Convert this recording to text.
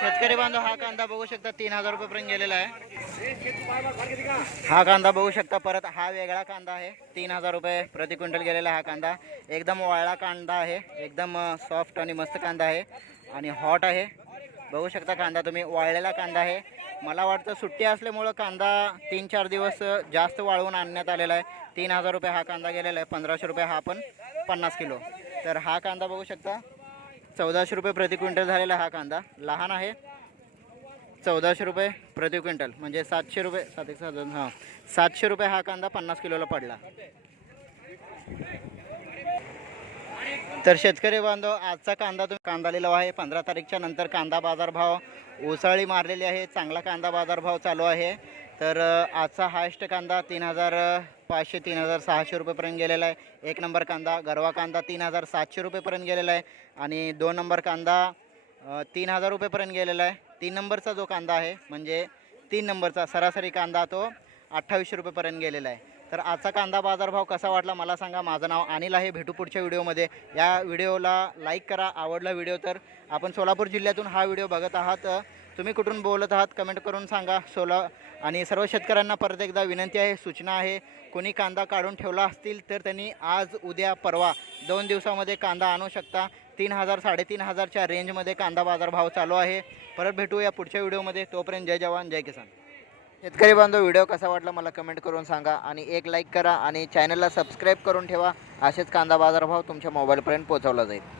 शेतकरी बांधव हा कांदा बघू शकता तीन हजार रुपयेपर्यंत गेलेला आहे. हा कांदा बघू शकता परत हा वेगळा कांदा आहे. तीन हजार रुपये प्रति क्विंटल गेलेला हा कांदा. एकदम वाळला कांदा आहे. एकदम सॉफ्ट आणि मस्त कांदा आहे. आणि हॉट आहे. बघू शकता कांदा तुम्ही वाळलेला कांदा आहे. मला वाटतं सुट्टी असल्यामुळं कांदा तीन चार दिवस जास्त वाळवून आणण्यात आलेला आहे. तीन हजार रुपये हा कांदा गेलेला आहे. पंधराशे रुपये हा पण पन्नास किलो. तर हा कांदा बघू शकता. चौदाशे रुपये प्रति क्विंटल झालेला हा कांदा. लहान आहे. चौदाशे रुपये प्रति क्विंटल. म्हणजे सातशे रुपये सात एक सात दोन हां. सातशे रुपये हा कांदा पन्नास किलोला पडला. तर शेतकरी बांधव आजचा कांदा तुम्ही कांदा लिलाव आहे. पंधरा तारीखच्या नंतर कांदा बाजारभाव उसळी मारलेली आहे. चांगला कांदा बाजारभाव चालू आहे. तर आजचा हायस्ट कांदा तीन हजार पाचशे तीन हजार सहाशे रुपयेपर्यंत गेलेला आहे. एक नंबर कांदा गरवा कांदा तीन हजार सातशे रुपयेपर्यंत गेलेला आहे. आणि दोन नंबर कांदा तीन हजार रुपयेपर्यंत गेलेला आहे. तीन नंबरचा जो कांदा आहे म्हणजे तीन नंबरचा सरासरी कांदा तो अठ्ठावीसशे रुपयेपर्यंत गेलेला आहे. तर आजचा कांदा बाजारभाव कसा वाटला मला सांगा. माझं नाव अनिल आहे. भेटू पुढच्या व्हिडिओमध्ये. या व्हिडिओला लाईक करा. आवडला व्हिडिओ तर आपण सोलापूर जिल्ह्यातून हा व्हिडिओ बघत आहात. तुम्ही कुठून बोलत आहात कमेंट करून सांगा. सोला आणि सर्व शेतकऱ्यांना परत एकदा विनंती आहे सूचना आहे कोणी कांदा काढून ठेवला असतील तर त्यांनी आज उद्या परवा दोन दिवसामध्ये कांदा आणू शकता. तीन हजार साडेतीन हजारच्या रेंजमध्ये कांदा बाजारभाव चालू आहे. परत भेटूया पुढच्या व्हिडिओमध्ये. तोपर्यंत जय जवान जय किसान. शेतकरी बांधव व्हिडिओ कसा वाटला मला कमेंट करून सांगा आणि एक लाईक करा आणि चॅनलला सबस्क्राईब करून ठेवा. असेच कांदा बाजारभाव तुमच्या मोबाईलपर्यंत पोहोचवला जाईल.